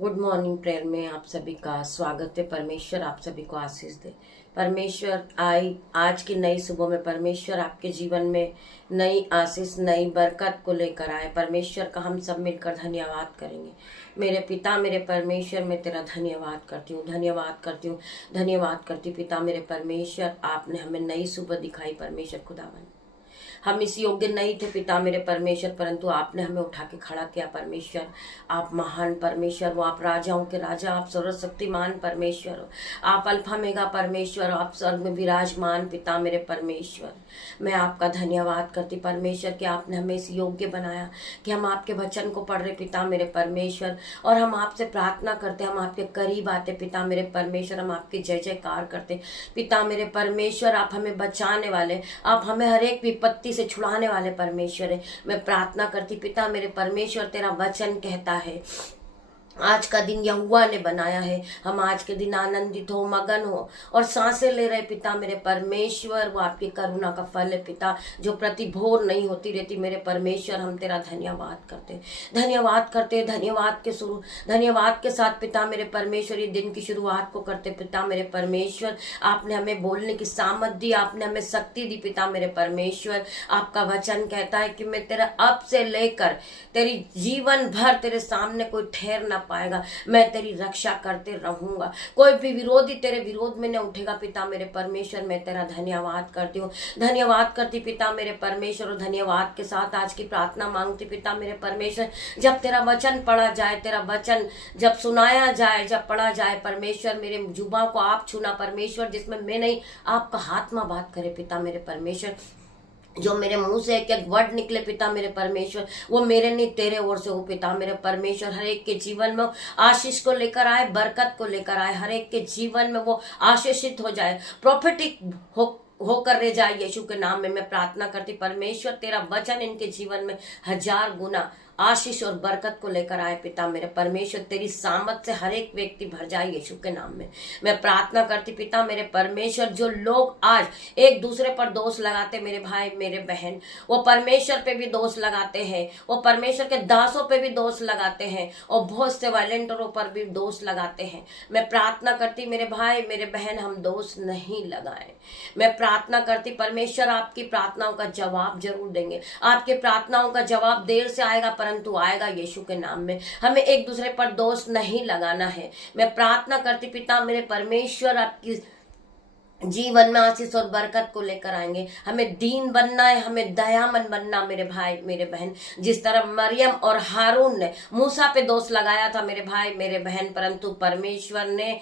Good morning prayer में आप सभी का स्वागत है। परमेश्वर आप सभी को आशीष दे। परमेश्वर आज की नई सुबह में परमेश्वर आपके जीवन में नई आशीष नई बरकत को लेकर आए। परमेश्वर का हम सब मिलकर धन्यवाद करेंगे। मेरे पिता मेरे परमेश्वर, मैं तेरा धन्यवाद करती हूँ, धन्यवाद करती हूँ, धन्यवाद करती हूँ। पिता मेरे परमेश्वर, आपने हमें नई सुबह दिखाई। परमेश्वर खुदावन, हम इस योग्य नहीं थे पिता मेरे परमेश्वर, परंतु आपने हमें उठा के खड़ा किया। परमेश्वर आप महान परमेश्वर हो, आप राजाओं के राजा, आप सर्वशक्तिमान परमेश्वर हो, आप अल्फा मेगा परमेश्वर हो, आप स्वर्ग में विराजमान पिता मेरे परमेश्वर। मैं आपका धन्यवाद करती परमेश्वर कि आपने हमें इस योग्य बनाया कि हम आपके वचन को पढ़ रहे पिता मेरे परमेश्वर, और हम आपसे प्रार्थना करते, हम आपके करीब आते पिता मेरे परमेश्वर, हम आपके जय जयकार करते पिता मेरे परमेश्वर। आप हमें बचाने वाले, आप हमें हर एक विपत्ति से छुड़ाने वाले परमेश्वर है। मैं प्रार्थना करती पिता मेरे परमेश्वर, तेरा वचन कहता है आज का दिन यहोवा ने बनाया है, हम आज के दिन आनंदित हो, मगन हो और सांसें ले रहे पिता मेरे परमेश्वर। वो आपकी करुणा का फल है पिता, जो प्रति भोर नहीं होती रहती मेरे परमेश्वर। हम तेरा धन्यवाद करते, धन्यवाद करते, धन्यवाद के साथ पिता मेरे परमेश्वर ये दिन की शुरुआत को करते पिता मेरे परमेश्वर। आपने हमें बोलने की सामर्थ दी, आपने हमें शक्ति दी पिता मेरे परमेश्वर। आपका वचन कहता है कि मैं तेरा अब से लेकर तेरी जीवन भर तेरे सामने कोई ठहर ना पाएगा, मैं तेरी रक्षा करते रहूंगा, कोई भी विरोधी तेरे विरोध में न उठेगा पिता मेरे परमेश्वर। मैं तेरा धन्यवाद करती हूँ, धन्यवाद करती पिता मेरे परमेश्वर। और धन्यवाद के साथ आज की प्रार्थना मांगती पिता मेरे परमेश्वर। जब तेरा वचन पढ़ा जाए, तेरा वचन जब सुनाया जाए, जब पढ़ा जाए परमेश्वर, मेरे जुबान को आप छूना परमेश्वर, जिसमें मैं नहीं आपका हाथमा बात करे पिता मेरे परमेश्वर। जो मेरे मुंह से एक एक वर्ड निकले पिता मेरे परमेश्वर, वो मेरे नहीं तेरे ओर से हो पिता मेरे परमेश्वर। हर एक के जीवन में आशीष को लेकर आए, बरकत को लेकर आए, हर एक के जीवन में वो आशीषित हो जाए, प्रोफेटिक होकर रह जाए। यीशु के नाम में मैं प्रार्थना करती परमेश्वर, तेरा वचन इनके जीवन में 1000 गुना आशीष और बरकत को लेकर आए पिता मेरे परमेश्वर। तेरी सामत से हर एक व्यक्ति भर जाए यीशु के नाम में मैं प्रार्थना करती पिता मेरे परमेश्वर। जो लोग आज एक दूसरे पर दोष लगाते, मेरे भाई मेरे बहन, वो परमेश्वर पे भी दोष लगाते हैं, वो परमेश्वर के दासों पे भी दोष लगाते हैं, और बहुत से वॉलेंटियरों पर भी दोष लगाते हैं। मैं प्रार्थना करती मेरे भाई मेरे बहन, हम दोष नहीं लगाए। मैं प्रार्थना करती परमेश्वर, आपकी प्रार्थनाओं का जवाब जरूर देंगे, आपके प्रार्थनाओं का जवाब देर से आएगा परंतु आएगा यीशु के नाम में। हमें एक दूसरे पर दोष नहीं लगाना है। मैं प्रार्थना करती पिता मेरे परमेश्वर, आपकी जीवन में आशीष और बरकत को लेकर आएंगे। हमें दीन बनना है, हमें दयामन बनना मेरे भाई मेरे बहन। जिस तरह मरियम और हारून ने मूसा पे दोष लगाया था मेरे भाई मेरे बहन, परंतु परमेश्वर ने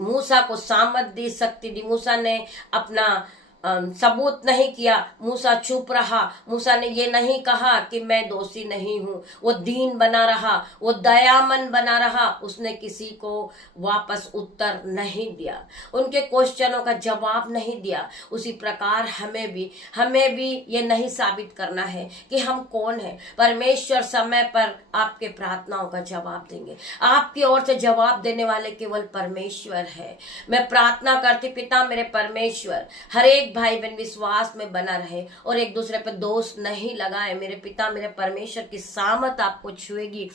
मूसा को सामर्थ दी, शक्ति दी। मूसा ने अपना सबूत नहीं किया, मूसा चुप रहा। मूसा ने ये नहीं कहा कि मैं दोषी नहीं हूं, वो दीन बना रहा, वो दयामन बना रहा। उसने किसी को वापस उत्तर नहीं दिया, उनके क्वेश्चनों का जवाब नहीं दिया। उसी प्रकार हमें भी ये नहीं साबित करना है कि हम कौन है। परमेश्वर समय पर आपके प्रार्थनाओं का जवाब देंगे। आपकी ओर से जवाब देने वाले केवल परमेश्वर है। मैं प्रार्थना करती पिता मेरे परमेश्वर, हर एक भाई बहन विश्वास में बना रहे और एक दूसरे पर दोष नहीं लगाए। मेरे पिता मेरे परमेश्वर की सामत आपको छुएगी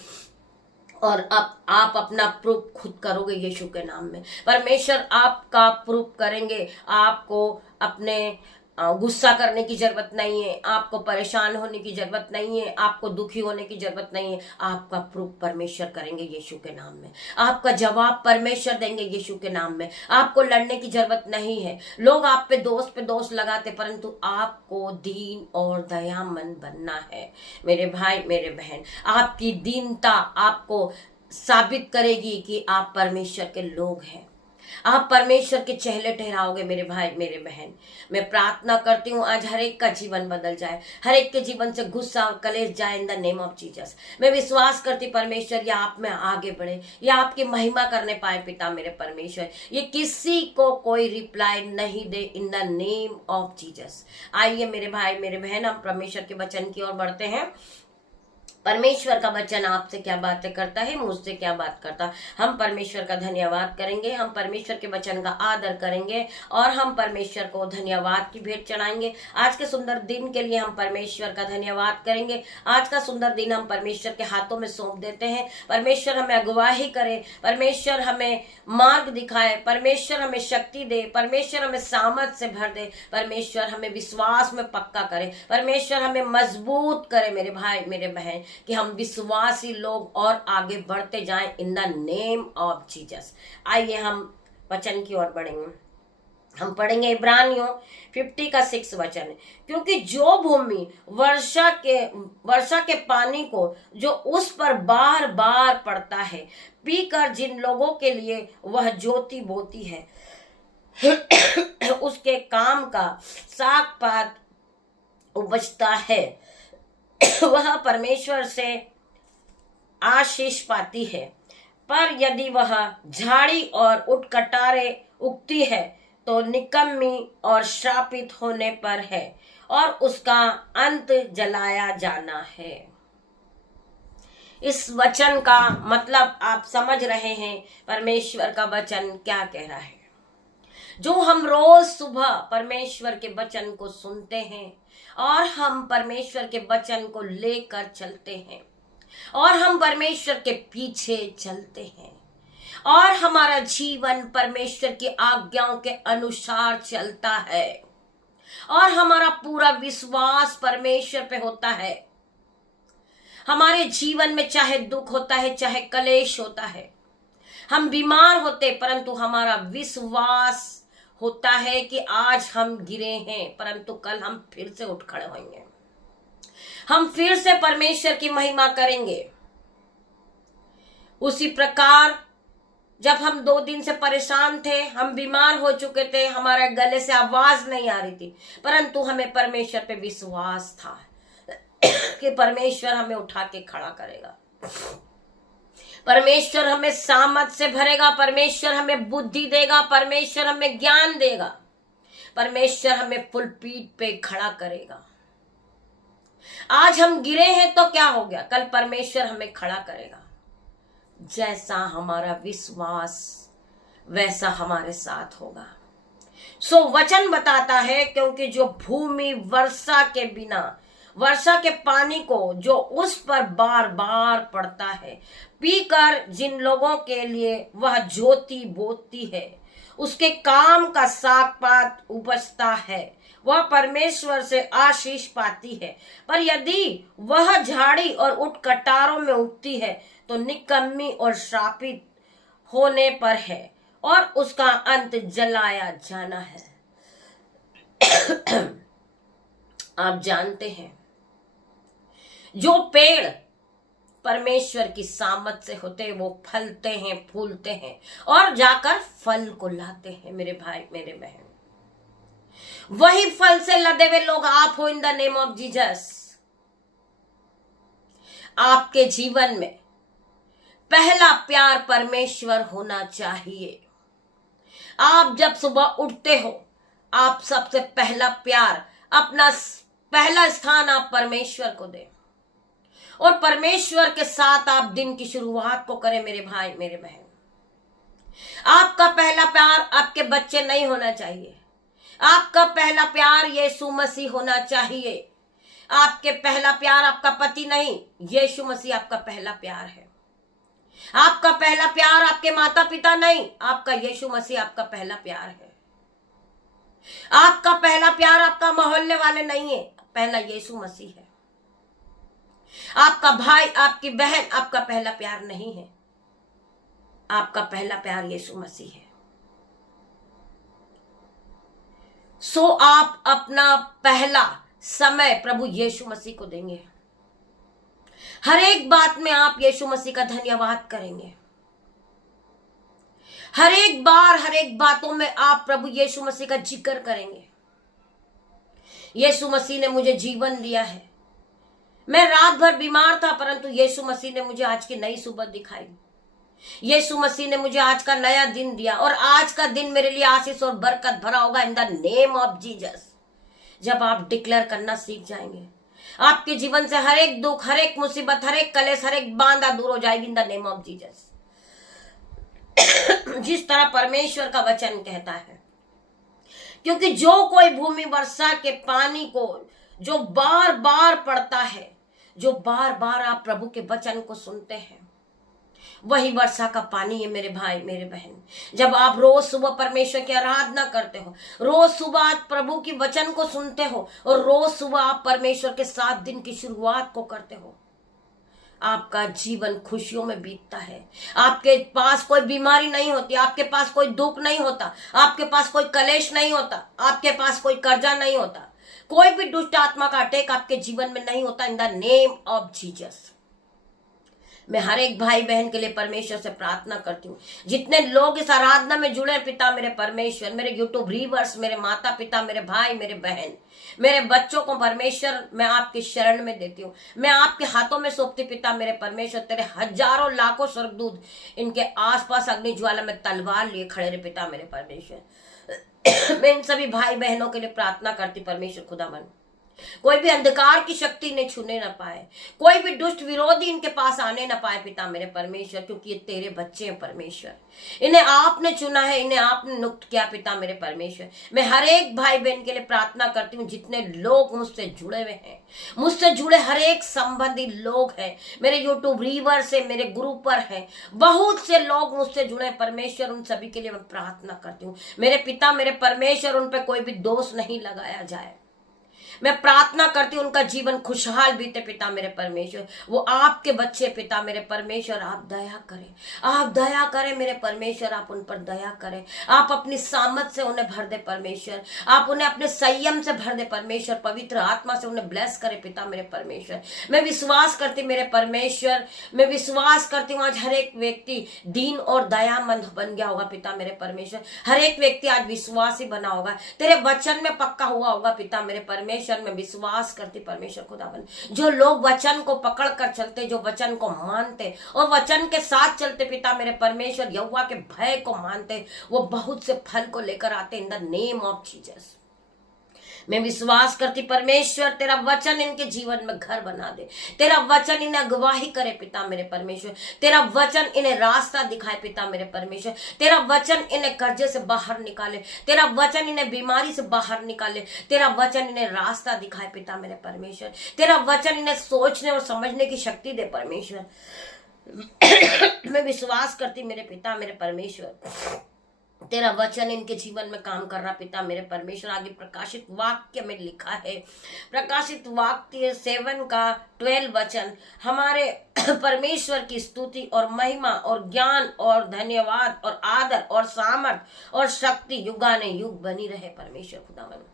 और अब आप अपना प्रूफ खुद करोगे यीशु के नाम में। परमेश्वर आपका प्रूफ करेंगे। आपको अपने गुस्सा करने की जरूरत नहीं है, आपको परेशान होने की जरूरत नहीं है, आपको दुखी होने की जरूरत नहीं है। आपका प्रूफ परमेश्वर करेंगे यीशु के नाम में, आपका जवाब परमेश्वर देंगे यीशु के नाम में। आपको लड़ने की जरूरत नहीं है। लोग आप पे दोष लगाते, परंतु आपको दीन और दयामन बनना है मेरे भाई मेरे बहन। आपकी दीनता आपको साबित करेगी कि आप परमेश्वर के लोग हैं, आप परमेश्वर के चेहरे ठहराओगे मेरे भाई मेरे बहन। मैं प्रार्थना करती हूँ आज हर एक का जीवन बदल जाए, हर एक के जीवन से गुस्सा और कलेश जाए इन द नेम ऑफ जीसस। मैं विश्वास करती परमेश्वर, या आप में आगे बढ़े, या आपकी महिमा करने पाए पिता मेरे परमेश्वर। ये किसी को कोई रिप्लाई नहीं दे in the name of Jesus. आइए मेरे भाई मेरे बहन, हम परमेश्वर के वचन की ओर बढ़ते हैं। परमेश्वर का वचन आपसे क्या बातें करता है, मुझसे क्या बात करता है। हम परमेश्वर का धन्यवाद करेंगे, हम परमेश्वर के वचन का आदर करेंगे और हम परमेश्वर को धन्यवाद की भेंट चढ़ाएंगे। आज के सुंदर दिन के लिए हम परमेश्वर का धन्यवाद करेंगे। आज का सुंदर दिन हम परमेश्वर के हाथों में सौंप देते हैं। परमेश्वर हमें अगुवाही करे, परमेश्वर हमें मार्ग दिखाए, परमेश्वर हमें शक्ति दे, परमेश्वर हमें सामर्थ से भर दे, परमेश्वर हमें विश्वास में पक्का करे, परमेश्वर हमें मजबूत करे मेरे भाई मेरे बहन, कि हम विश्वासी लोग और आगे बढ़ते जाएं इन द नेम ऑफ जीसस। आइए हम वचन की ओर बढ़ेंगे। हम पढ़ेंगे इब्रानियों 50 का 6 वचन, क्योंकि जो भूमि वर्षा के पानी को जो उस पर बार बार पड़ता है पीकर जिन लोगों के लिए वह ज्योति बोती है उसके काम का साग पात उपजता है, वह परमेश्वर से आशीष पाती है। पर यदि वह झाड़ी और उटकटारे उगती है तो निकम्मी और श्रापित होने पर है और उसका अंत जलाया जाना है। इस वचन का मतलब आप समझ रहे हैं, परमेश्वर का वचन क्या कह रहा है। जो हम रोज सुबह परमेश्वर के वचन को सुनते हैं और हम परमेश्वर के वचन को लेकर चलते हैं और हम परमेश्वर के पीछे चलते हैं और हमारा जीवन परमेश्वर की आज्ञाओं के अनुसार चलता है और हमारा पूरा विश्वास परमेश्वर पे होता है। हमारे जीवन में चाहे दुख होता है, चाहे कलेश होता है, हम बीमार होते, परंतु हमारा विश्वास होता है कि आज हम गिरे हैं परंतु कल हम फिर से उठ खड़े होंगे, हम फिर से परमेश्वर की महिमा करेंगे। उसी प्रकार जब हम 2 दिन से परेशान थे, हम बीमार हो चुके थे, हमारे गले से आवाज नहीं आ रही थी, परंतु हमें परमेश्वर पे विश्वास था कि परमेश्वर हमें उठा के खड़ा करेगा, परमेश्वर हमें सामर्थ से भरेगा, परमेश्वर हमें बुद्धि देगा, परमेश्वर हमें ज्ञान देगा, परमेश्वर हमें फुल पीठ पे खड़ा करेगा। आज हम गिरे हैं तो क्या हो गया, कल परमेश्वर हमें खड़ा करेगा। जैसा हमारा विश्वास वैसा हमारे साथ होगा। सो वचन बताता है, क्योंकि जो भूमि वर्षा के पानी को जो उस पर बार बार पड़ता है पीकर जिन लोगों के लिए वह ज्योति बोती है, उसके काम का साग पात उपजता है, वह परमेश्वर से आशीष पाती है। पर यदि वह झाड़ी और उटकटारों में उगती है तो निकम्मी और श्रापित होने पर है और उसका अंत जलाया जाना है। आप जानते हैं, जो पेड़ परमेश्वर की सामत से होते हैं वो फलते हैं, फूलते हैं और जाकर फल को लाते हैं। मेरे भाई मेरे बहन, वही फल से लदे हुए लोग आप हो इन द नेम ऑफ जीसस। आपके जीवन में पहला प्यार परमेश्वर होना चाहिए। आप जब सुबह उठते हो, आप सबसे पहला प्यार, अपना पहला स्थान आप परमेश्वर को दें और परमेश्वर के साथ आप दिन की शुरुआत को करें। मेरे भाई मेरे बहन, आपका पहला प्यार आपके बच्चे नहीं होना चाहिए, आपका पहला प्यार यीशु मसीह होना चाहिए। आपके पहला प्यार आपका पति नहीं, यीशु मसीह आपका पहला प्यार है। आपका पहला प्यार आपके माता पिता नहीं, आपका यीशु मसीह आपका पहला प्यार है। आपका पहला प्यार आपका मोहल्ले वाले नहीं है, पहला यीशु मसीह है। आपका भाई आपकी बहन आपका पहला प्यार नहीं है, आपका पहला प्यार यीशु मसीह है। सो आप अपना पहला समय प्रभु यीशु मसीह को देंगे। हर एक बात में आप यीशु मसीह का धन्यवाद करेंगे। हर एक बार हर एक बातों में आप प्रभु यीशु मसीह का जिक्र करेंगे। यीशु मसीह ने मुझे जीवन दिया है। मैं रात भर बीमार था, परंतु यीशु मसीह ने मुझे आज की नई सुबह दिखाई। यीशु मसीह ने मुझे आज का नया दिन दिया और आज का दिन मेरे लिए आशीष और बरकत भरा होगा इन द नेम ऑफ जीसस। जब आप डिक्लेयर करना सीख जाएंगे, आपके जीवन से हर एक दुख, हर एक मुसीबत, हर एक कलेश, हर एक बांधा दूर हो जाएगी इन द नेम ऑफ जीसस। जिस तरह परमेश्वर का वचन कहता है, क्योंकि जो कोई भूमि वर्षा के पानी को जो बार बार पड़ता है, जो बार बार आप प्रभु के वचन को सुनते हैं, वही वर्षा का पानी है मेरे भाई मेरे बहन। जब आप रोज सुबह परमेश्वर की आराधना करते हो, रोज सुबह आप प्रभु की वचन को सुनते हो और रोज सुबह आप परमेश्वर के 7 दिन की शुरुआत को करते हो, आपका जीवन खुशियों में बीतता है। आपके पास कोई बीमारी नहीं होती, आपके पास कोई दुख नहीं होता, आपके पास कोई कलेश नहीं होता, आपके पास कोई कर्जा नहीं होता, कोई भी दुष्ट आत्मा का अटैक आपके जीवन में नहीं होता इन द नेम ऑफ जीसस। मैं हर एक भाई बहन के लिए परमेश्वर से प्रार्थना करती हूँ, जितने लोग इस आराधना में जुड़े पिता मेरे परमेश्वर, मेरे यूट्यूब व्यूअर्स, मेरे माता पिता, मेरे भाई, मेरे बहन, मेरे बच्चों को परमेश्वर मैं आपकी शरण में देती हूँ, मैं आपके हाथों में सौंपती पिता मेरे परमेश्वर। तेरे हजारों लाखों स्वर्गदूत इनके आसपास अग्नि ज्वाला में तलवार लिए खड़े रहे पिता मेरे परमेश्वर। मैं इन सभी भाई बहनों के लिए प्रार्थना करती परमेश्वर खुदावन, कोई भी अंधकार की शक्ति इन्हें छूने न पाए, कोई भी दुष्ट विरोधी इनके पास आने न पाए पिता मेरे परमेश्वर, क्योंकि ये तेरे बच्चे हैं परमेश्वर। इन्हें आपने चुना है, इन्हें आपने नियुक्त किया पिता मेरे परमेश्वर। मैं हर एक भाई बहन के लिए प्रार्थना करती हूँ, जितने लोग मुझसे जुड़े हुए हैं, मुझसे जुड़े हर एक संबंधी लोग हैं, मेरे यूट्यूब व्यूअर से, मेरे ग्रुप पर हैं, बहुत से लोग मुझसे जुड़े परमेश्वर, उन सभी के लिए मैं प्रार्थना करती हूँ मेरे पिता मेरे परमेश्वर, उन पर कोई भी दोष नहीं लगाया जाए। मैं प्रार्थना करती हूँ उनका जीवन खुशहाल बीते पिता मेरे परमेश्वर। वो आपके बच्चे पिता मेरे परमेश्वर, आप दया करें, आप दया करें मेरे परमेश्वर, आप उन पर दया करें, आप अपनी सामर्थ से उन्हें भर दे परमेश्वर, आप उन्हें अपने संयम से भर दे परमेश्वर, पवित्र आत्मा से उन्हें ब्लेस करे पिता मेरे परमेश्वर। मैं विश्वास करती मेरे परमेश्वर, मैं विश्वास करती हूँ आज हर एक व्यक्ति दीन और दयामंद बन गया होगा पिता मेरे परमेश्वर। हर एक व्यक्ति आज विश्वासी बना होगा, तेरे वचन में पक्का हुआ होगा पिता मेरे परमेश्वर। में विश्वास करती परमेश्वर खुदावन, जो लोग वचन को पकड़ कर चलते, जो वचन को मानते और वचन के साथ चलते पिता मेरे परमेश्वर, यहोवा के भय को मानते, वो बहुत से फल को लेकर आते इन द नेम ऑफ जीसस। मैं विश्वास करती परमेश्वर, तेरा वचन इनके जीवन में घर बना दे, तेरा वचन इन्हें अगवाही करे पिता मेरे परमेश्वर, तेरा वचन इन्हें रास्ता दिखाए पिता मेरे परमेश्वर, तेरा वचन इन्हें कर्जे से बाहर निकाले, तेरा वचन इन्हें बीमारी से बाहर निकाले, तेरा वचन इन्हें रास्ता दिखाए पिता मेरे परमेश्वर, तेरा वचन इन्हें सोचने और समझने की शक्ति दे परमेश्वर। मैं विश्वास करती मेरे पिता मेरे परमेश्वर, तेरा वचन इनके जीवन में काम कर रहा पिता मेरे परमेश्वर। आगे प्रकाशित वाक्य में लिखा है, प्रकाशित वाक्य 7 का 12 वचन, हमारे परमेश्वर की स्तुति और महिमा और ज्ञान और धन्यवाद और आदर और सामर्थ और शक्ति युगाने युग बनी रहे परमेश्वर खुदावन।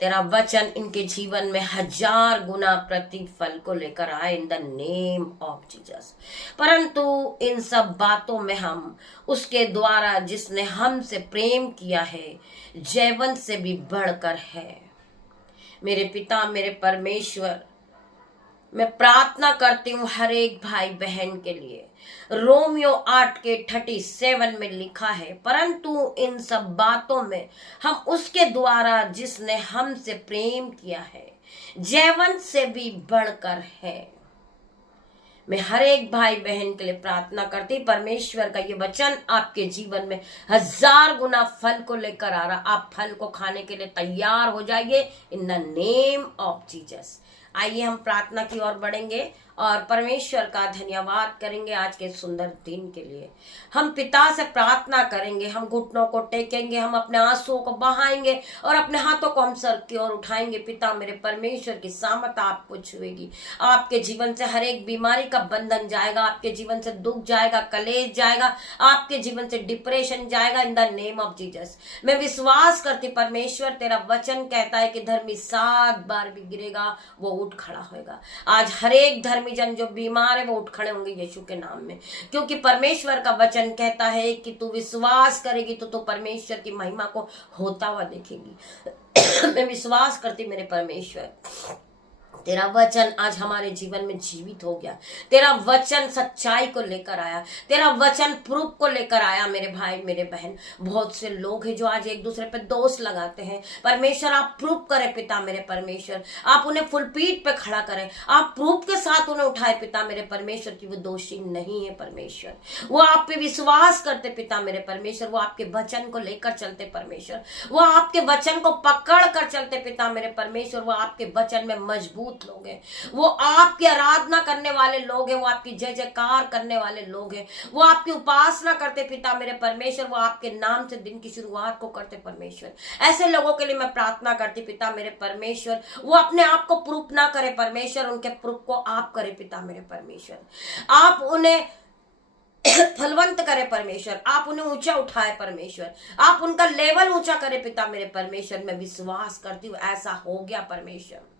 तेरा वचन इनके जीवन में 1000 गुना प्रतिफल को लेकर आए इन द नेम ऑफ जीसस। परंतु इन सब बातों में हम उसके द्वारा जिसने हमसे प्रेम किया है जयवंत से भी बढ़कर है। मेरे पिता मेरे परमेश्वर, मैं प्रार्थना करती हूँ हर एक भाई बहन के लिए। रोमियो 8 के 37 में लिखा है, परंतु इन सब बातों में हम उसके द्वारा जिसने हमसे प्रेम किया है जयवंत से भी बढ़कर है। मैं हर एक भाई बहन के लिए प्रार्थना करती, परमेश्वर का ये वचन आपके जीवन में 1000 गुना फल को लेकर आ रहा। आप फल को खाने के लिए तैयार हो जाइए इन द नेम ऑफ जीसस। आइए हम प्रार्थना की ओर बढ़ेंगे और परमेश्वर का धन्यवाद करेंगे आज के सुंदर दिन के लिए। हम पिता से प्रार्थना करेंगे, हम घुटनों को टेकेंगे, हम अपने आंसुओं को बहाएंगे और अपने हाथों को हम सर की ओर उठाएंगे। पिता मेरे परमेश्वर की सामर्थ आपको छुएगी, आपके जीवन से हर एक बीमारी का बंधन जाएगा, आपके जीवन से दुख जाएगा, कलेश जाएगा, आपके जीवन से डिप्रेशन जाएगा इन द नेम ऑफ जीसस। मैं विश्वास करती परमेश्वर, तेरा वचन कहता है कि धर्मी 7 बार भी गिरेगा वो उठ खड़ा होगा। आज हर एक धर्मी जन जो बीमार है वो उठ खड़े होंगे यीशु के नाम में, क्योंकि परमेश्वर का वचन कहता है कि तू विश्वास करेगी तो परमेश्वर की महिमा को होता हुआ देखेगी। मैं विश्वास करती मेरे परमेश्वर, तेरा वचन आज हमारे जीवन में जीवित हो गया। तेरा वचन सच्चाई को लेकर आया, तेरा वचन प्रूफ को लेकर आया। मेरे भाई मेरे बहन, बहुत से लोग हैं जो आज एक दूसरे पे दोष लगाते हैं। परमेश्वर आप प्रूफ करें पिता मेरे परमेश्वर, आप उन्हें फुल पीठ पे खड़ा करें, आप प्रूफ के साथ उन्हें उठाए पिता मेरे परमेश्वर की वो दोषी नहीं है परमेश्वर। वो आप पे विश्वास करते पिता मेरे परमेश्वर, वो आपके वचन को लेकर चलते परमेश्वर, वो आपके वचन को पकड़ कर चलते पिता मेरे परमेश्वर। वो आपके वचन में मजबूत लोग हैं, वो आपकी आराधना करने वाले लोग हैं, वो आपकी जय जयकार करने वाले लोग हैं, वो आपकी उपासना करते पिता मेरे परमेश्वर, वो आपके नाम से दिन की शुरुआत को करते परमेश्वर। ऐसे लोगों के लिए मैं प्रार्थना करती पिता मेरे परमेश्वर, वो अपने आप को प्रूफ ना करे परमेश्वर, उनके प्रूफ को आप करे पिता मेरे परमेश्वर। आप उन्हें फलवंत करे परमेश्वर, आप उन्हें ऊंचा उठाए परमेश्वर, आप उनका लेवल ऊंचा करे पिता मेरे परमेश्वर। मैं विश्वास करती हूँ ऐसा हो गया परमेश्वर।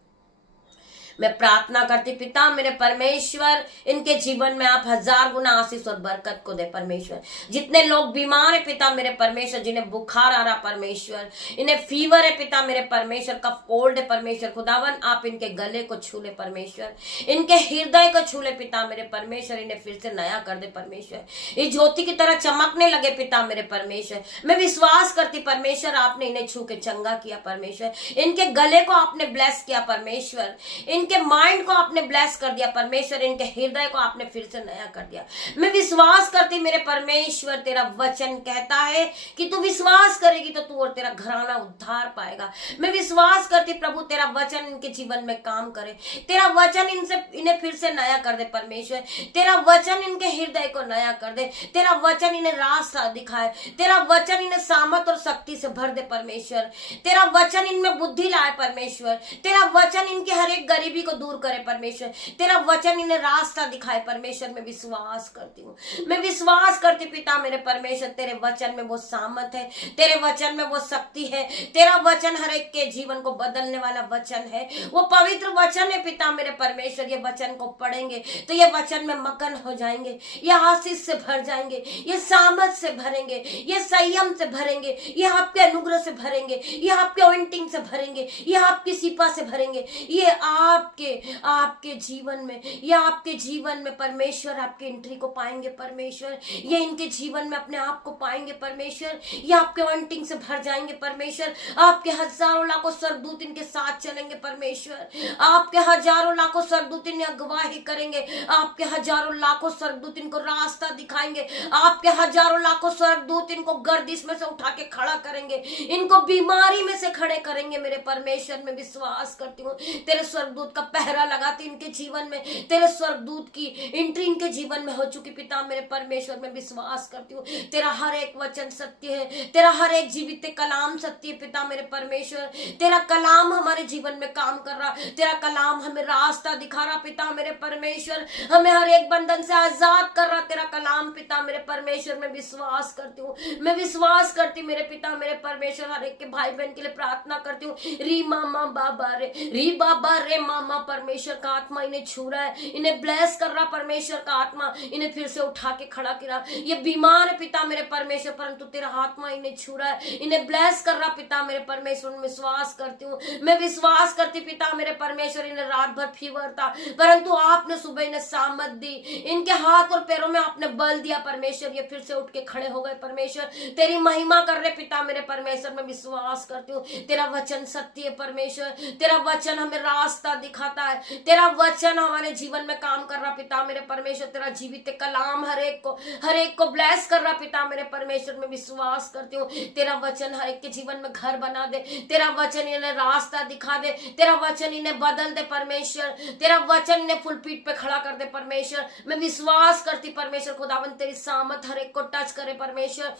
मैं प्रार्थना करती पिता मेरे परमेश्वर, इनके जीवन में आप 1000 गुना आशीष और बरकत को दे परमेश्वर। जितने लोग बीमार है पिता मेरे परमेश्वर, जिन्हें बुखार आ रहा परमेश्वर, इन्हें फीवर है पिता मेरे परमेश्वर, कफ कोल्ड है परमेश्वर, खुदावन आप इनके गले को छू ले परमेश्वर, इनके हृदय को छू ले पिता मेरे परमेश्वर, इन्हें फिर से नया कर दे परमेश्वर, इस ज्योति की तरह चमकने लगे पिता मेरे परमेश्वर। मैं विश्वास करती परमेश्वर, आपने इन्हें छू के चंगा किया परमेश्वर, इनके गले को आपने ब्लेस किया परमेश्वर, इनके माइंड को आपने ब्लेस कर दिया परमेश्वर, इनके हृदय को आपने फिर से नया कर दिया। मैं विश्वास करती मेरे परमेश्वर, तेरा वचन कहता है कि तू विश्वास करेगी तो तू और तेरा घराना उद्धार पाएगा। मैं विश्वास करती प्रभु, तेरा वचन इनके जीवन में काम करे, तेरा वचन इन्हें फिर से नया कर दे परमेश्वर, तेरा वचन इनके हृदय को नया कर दे, तेरा वचन इन्हें रास्ता दिखाए, तेरा वचन इन्हें सामर्थ और शक्ति से भर दे परमेश्वर, तेरा वचन इनमें बुद्धि लाए परमेश्वर, तेरा वचन इनके हर एक गरीबी को दूर करे परमेश्वर, तेरा वचन इन्हें रास्ता दिखाए परमेश्वर। मैं विश्वास करती हूँ, मैं विश्वास करती पिता मेरे परमेश्वर, तेरे वचन में वो सामर्थ है, तेरे वचन में वो शक्ति है, तेरा वचन हर एक के जीवन को बदलने वाला वचन है, वो पवित्र वचन है पिता मेरे परमेश्वर। ये वचन को पढ़ेंगे तो ये वचन में मगन हो जाएंगे, ये आशीष से भर जाएंगे, ये सामर्थ से भरेंगे, ये संयम से भरेंगे, ये आपके अनुग्रह से भरेंगे, ये आपके ऑइंटिंग से भरेंगे, ये आपकी सिपा से भरेंगे, ये आपके जीवन में, या आपके जीवन में परमेश्वर आपके एंट्री को पाएंगे परमेश्वर, ये इनके जीवन में अपने आप को पाएंगे परमेश्वर, ये आपके वांटिंग से भर जाएंगे परमेश्वर। आपके हजारों लाखों स्वर्गदूत इनके साथ चलेंगे परमेश्वर, आपके हजारों लाखों स्वर्गदूत इन्हें अगुवाही करेंगे, आपके हजारों लाखों स्वर्गदूत इनको रास्ता दिखाएंगे, आपके हजारों लाखों स्वर्गदूत इनको गर्दिश में से उठा के खड़ा करेंगे, इनको बीमारी में से खड़े करेंगे मेरे परमेश्वर। में विश्वास करती हूँ, तेरे स्वर्गदूत का पहरा लगाती इनके जीवन में, तेरे स्वर्गदूत की एंट्री इनके जीवन में हो चुकी पिता मेरे परमेश्वर। में विश्वास करती हूँ, तेरा हर एक वचन सत्य है, तेरा हर एक जीवित कलाम सत्य है पिता मेरे परमेश्वर। तेरा कलाम हमारे जीवन में काम कर रहा, तेरा कलाम हमें रास्ता दिखा रहा पिता मेरे परमेश्वर, हमें हर एक बंधन से आजाद कर रहा तेरा कलाम पिता मेरे परमेश्वर। में विश्वास करती हूँ, मैं विश्वास करती मेरे पिता मेरे परमेश्वर, हर एक के भाई बहन के लिए प्रार्थना करती हूँ। री मामा बाबा रे, री बाबा रे मामा, परमेश्वर का आत्मा इन्हें छू रहा है, इन्हें ब्लेस कर रहा परमेश्वर का आत्मा, इन्हें फिर से उठा के खड़ा करा। ये बीमार है पिता मेरे परमेश्वर, परंतु तेरा आत्मा इन्हें छू रहा है, इन्हें ब्लेस कर रहा पिता मेरे परमेश्वर। विश्वास करती हूँ, मैं विश्वास करती पिता मेरे परमेश्वर, इन्हें रात भर फीवर था परंतु आपने सुबह इन्हें सामत दी, इनके हाथ और पैरों में आपने बल दिया परमेश्वर, ये फिर से उठ के खड़े हो गए परमेश्वर। तेरी महिमा कर रहे पिता मेरे परमेश्वर। मैं विश्वास करती हूँ, तेरा वचन सत्य है परमेश्वर, तेरा वचन हमें रास्ता दिखाता है, तेरा वचन हमारे जीवन में काम कर रहा पिता मेरे परमेश्वर। तेरा जीवित कलाम हर एक को ब्लेस कर रहा पिता मेरे परमेश्वर। में विश्वास करती हूँ, तेरा वचन हर एक के जीवन में घर बना दे, तेरा वचन इन्हें रास्ता दिखा दे, तेरा वचन इन्हें बदल दे परमेश्वर, तेरा वचन इन्हें फुल पीठ पे खड़ा कर दे परमेश्वर। मैं विश्वास करती परमेश्वर खुदावन, तेरी सामत हर एक को टच करे परमेश्वर,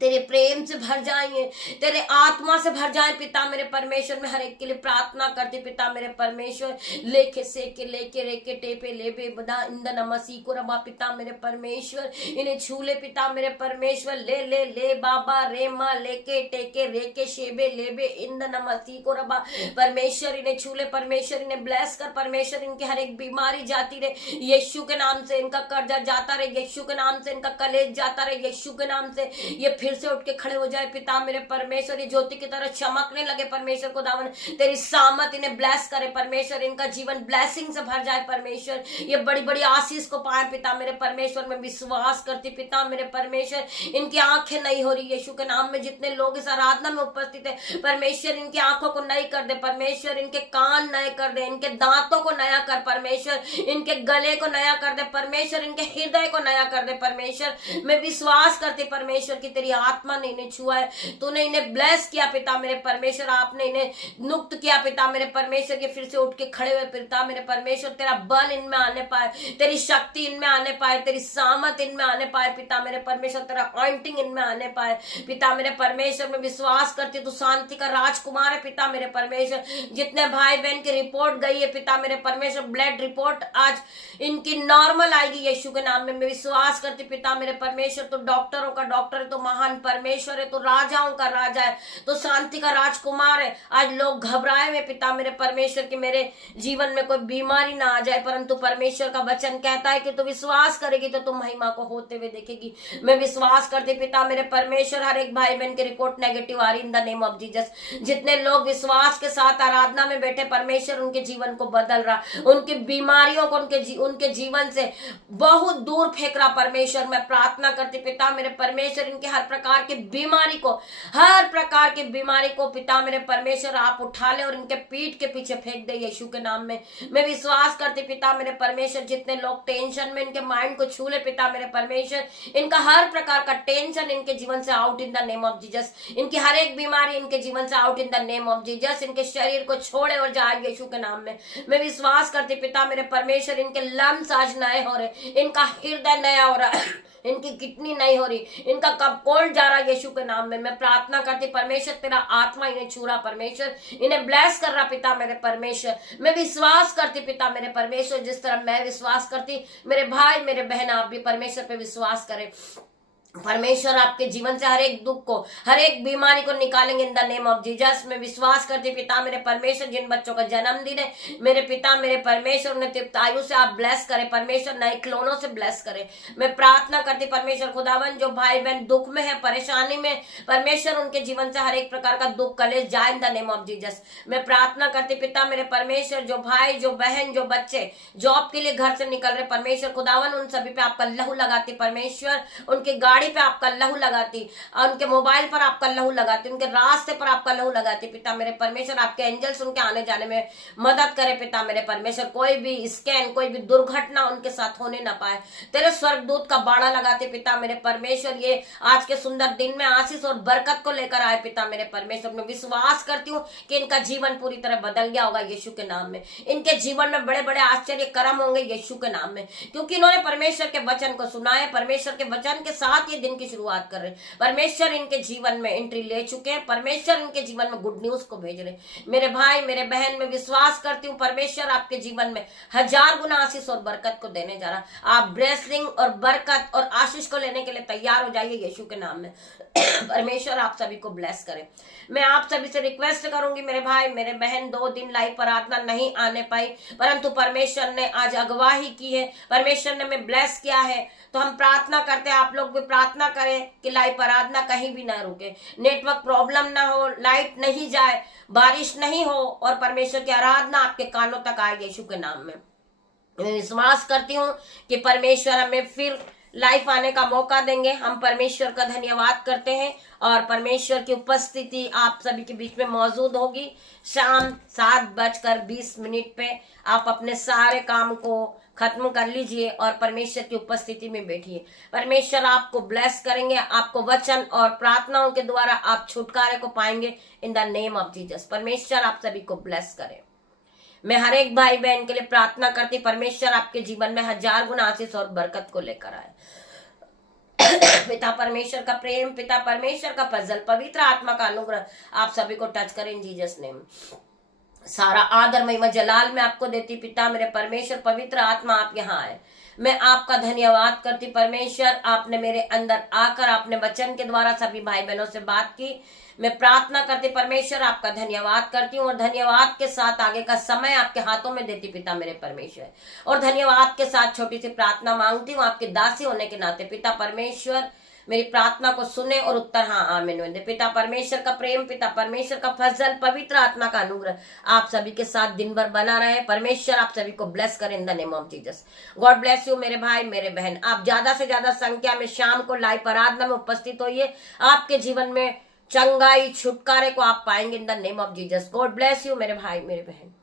तेरे प्रेम से भर जाएंगे, तेरे आत्मा से भर जाए पिता मेरे परमेश्वर। में हर एक के लिए प्रार्थना करते पिता मेरे परमेश्वर, लेके सेके लेके रेके टेपे लेबे बदा इंदन मसीह को रबा पिता मेरे परमेश्वर, इन्हें छू ले पिता मेरे परमेश्वर। ले ले ले बाबा रेमा लेके टेके रेके शेबे लेबे इंदन मसीह को रबा परमेश्वर, इन्हें छू ले परमेश्वर, इन्हें ब्लेस कर परमेश्वर। इनकी हर एक बीमारी जाती रहे यीशु के नाम से, इनका कर्जा जाता रहे यीशु के नाम से, इनका कलेज जाता रहे यीशु के नाम से, ये फिर से उठ के खड़े हो जाए पिता मेरे परमेश्वर, ये ज्योति की तरह चमकने लगे परमेश्वर खुदावन। तेरी सामत इन्हें ब्लेस करे परमेश्वर, इनका जीवन ब्लेसिंग से भर जाए परमेश्वर, ये बड़ी बड़ी आशीष को पाए पिता मेरे परमेश्वर। मैं विश्वास करती पिता मेरे परमेश्वर, इनकी आंखें नई हो रही है यीशु के नाम में। जितने लोग इस आराधना में उपस्थित है परमेश्वर, इनकी आंखों को नई कर दे परमेश्वर, इनके कान नए कर दे, इनके दांतों को नया कर परमेश्वर, इनके गले को नया कर दे परमेश्वर, इनके हृदय को नया कर दे परमेश्वर। मैं विश्वास करती परमेश्वर की तेरी आत्मा ने इन्हें छुआ है, तूने इन्हें ब्लेस किया पिता मेरे परमेश्वर, आपने इन्हें मुक्त किया पिता मेरे परमेश्वर के फिर से उठ के खड़े हुए पिता मेरे परमेश्वर। तेरा बल इनमें आने पाए, तेरी शक्ति इनमें आने पाए, तेरी सामत इनमें आने पाए पिता मेरे परमेश्वर, तेरा ऑइंटिंग इनमें आने पाए पिता मेरे परमेश्वर। मैं विश्वास करती तू शांति का राजकुमार है पिता मेरे परमेश्वर। जितने भाई बहन की रिपोर्ट गई है पिता मेरे परमेश्वर, ब्लड रिपोर्ट आज इनकी नॉर्मल आएगी यीशु के नाम में। मैं विश्वास करती पिता मेरे परमेश्वर, तो डॉक्टरों का डॉक्टर है, तो महान परमेश्वर है, तो राजाओं का राजा है, तो शांति का राजकुमार है। आज लोग घबराए हुए पिता मेरे परमेश्वर कि मेरे जीवन में कोई बीमारी ना आ जाए, परंतु परमेश्वर का वचन कहता है कि तू विश्वास करेगी तो तू महिमा को होते हुए देखेगी। मैं विश्वास करती पिता मेरे परमेश्वर, हर एक भाई बहन की रिपोर्ट नेगेटिव आ रही इन द नेम ऑफ जीसस। जितने लोग विश्वास के साथ आराधना में बैठे परमेश्वर उनके जीवन को बदल रहा, उनकी बीमारियों को उनके जीवन से बहुत दूर फेंक रहा परमेश्वर। मैं प्रार्थना करती पिता मेरे परमेश्वर, इनके हर प्रकार की बीमारी को, हर प्रकार की बीमारी को पिता मेरे परमेश्वर आप उठा ले और इनके पीठ के पीछे फेंक दे यीशु के नाम में। मैं विश्वास करती पिता मेरे परमेश्वर, जितने लोग टेंशन में, इनके माइंड को छू ले पिता मेरे परमेश्वर, इनका हर प्रकार का टेंशन इनके जीवन से out in the name of Jesus. इनकी हर एक बीमारी इनके जीवन से out in the name of Jesus. इनके शरीर को छोड़े और जाए यीशु के नाम में। मैं विश्वास करती पिता मेरे परमेश्वर, इनके लम्स आज नए हो रहे, इनका हृदय नया हो रहा है, इनकी किडनी नहीं हो रही, इनका कब कोल्ड जा रहा यीशु के नाम में। मैं प्रार्थना करती परमेश्वर, तेरा आत्मा इन्हें छू रहा परमेश्वर, इन्हें ब्लेस कर रहा पिता मेरे परमेश्वर। मैं विश्वास करती पिता मेरे परमेश्वर, जिस तरह मैं विश्वास करती मेरे भाई मेरे बहन आप भी परमेश्वर पे विश्वास करें। परमेश्वर आपके जीवन से हर एक दुख को, हर एक बीमारी को निकालेंगे इन द नेम ऑफ जीसस। मैं विश्वास करती पिता मेरे परमेश्वर, जिन बच्चों का जन्मदिन है मेरे पिता मेरे परमेश्वर, उन्हें तृप्त आयु से आप ब्लेस करें परमेश्वर, नए खिलौनों से ब्लेस करें। मैं प्रार्थना करती परमेश्वर खुदावन, जो भाई बहन दुख में है, परेशानी में परमेश्वर, उनके जीवन से हर एक प्रकार का दुख कलेश जाए इन द नेम ऑफ जीसस। मैं प्रार्थना करती पिता मेरे परमेश्वर, जो भाई जो बहन जो बच्चे जॉब के लिए घर से निकल रहे परमेश्वर खुदावन, उन सभी पे आपका लहू लगाती परमेश्वर, उनके गाड़ी पे आपका लहू लगाती, उनके मोबाइल पर आपका लहू लगाती, उनके रास्ते पर आपका लहू लगाती पिता मेरे परमेश्वर। आपके एंजल्स उनके आने जाने में मदद करे पिता मेरे परमेश्वर। कोई भी स्कैन, कोई भी दुर्घटना उनके साथ होने ना पाए। तेरे स्वर्गदूत का बाड़ा लगाते पिता मेरे परमेश्वर, ये आज के सुंदर दिन में आशीष और बरकत को लेकर आए पिता मेरे परमेश्वर। मैं विश्वास करती हूँ कि इनका जीवन पूरी तरह बदल गया होगा यीशु के नाम में। इनके जीवन में बड़े बड़े आश्चर्य कर्म होंगे यीशु के नाम में, क्योंकि इन्होंने परमेश्वर के वचन को सुना है। परमेश्वर के वचन के साथ ये दिन की शुरुआत कर रहे, परमेश्वर इनके जीवन में एंट्री ले चुके हैं, परमेश्वर इनके जीवन में गुड न्यूज को भेज रहे। मेरे भाई मेरे बहन, में विश्वास करती हूँ परमेश्वर आपके जीवन में 1000 गुना आशीष और बरकत को देने जा रहा। आप ब्लेसिंग और बरकत और आशीष को लेने के लिए तैयार हो जाइए यीशु के नाम में। परमेश्वर आप सभी को ब्लेस करे। मैं आप सभी से रिक्वेस्ट करूंगी मेरे भाई मेरे बहन, 2 दिन लाइव प्रार्थना नहीं आने पाई, परंतु परमेश्वर ने आज अगवाही की है, परमेश्वर ने हमें ब्लेस किया है, तो हम प्रार्थना करते हैं, आप लोग भी प्रार्थना करें कि लाइव आराधना कहीं भी ना रुके, नेटवर्क प्रॉब्लम ना हो, लाइट नहीं जाए, बारिश नहीं हो, और परमेश्वर की आराधना आपके कानों तक आए यीशु के नाम में। मैं विश्वास करती हूँ कि परमेश्वर हमें फिर लाइफ आने का मौका देंगे। हम परमेश्वर का धन्यवाद करते हैं और परमेश्वर की उपस्थिति आप सभी के बीच में मौजूद होगी। शाम 7:20 पे आप अपने सारे काम को खत्म कर लीजिए और परमेश्वर की उपस्थिति में बैठिए। परमेश्वर आपको ब्लेस करेंगे, आपको वचन और प्रार्थनाओं के द्वारा आप छुटकारे को पाएंगे इन द नेम ऑफ जीसस। परमेश्वर आप सभी को ब्लेस करे। मैं हर एक भाई बहन के लिए प्रार्थना करती, परमेश्वर आपके जीवन में 1000 गुना आशीष और बरकत को लेकर आए। पिता परमेश्वर का प्रेम, पिता परमेश्वर का फजल, पवित्र आत्मा का अनुग्रह आप सभी को टच करें इन जीसस नेम। सारा आदर महिमा जलाल मैं आपको देती पिता मेरे परमेश्वर, पवित्र आत्मा आप यहाँ आए। मैं आपका धन्यवाद करती परमेश्वर, आपने मेरे अंदर आकर आपने वचन के द्वारा सभी भाई बहनों से बात की। मैं प्रार्थना करती परमेश्वर, आपका धन्यवाद करती हूँ और धन्यवाद के साथ आगे का समय आपके हाथों में देती पिता मेरे परमेश्वर, और धन्यवाद के साथ छोटी सी प्रार्थना मांगती हूँ आपके दासी होने के नाते पिता परमेश्वर। मेरी प्रार्थना को सुने और उत्तर हाँ आमीन दे। पिता परमेश्वर का प्रेम, पिता परमेश्वर का फजल, पवित्र आत्मा का अनुग्रह आप सभी के साथ दिन भर बना रहे। परमेश्वर आप सभी को ब्लेस करें इन the name of Jesus. God bless you मेरे भाई मेरे बहन। आप ज्यादा से ज्यादा संख्या में शाम को लाइव आराधना में उपस्थित होइए। आपके जीवन में चंगाई छुटकारे को आप पाएंगे इन the name of Jesus. God bless you मेरे भाई मेरे बहन।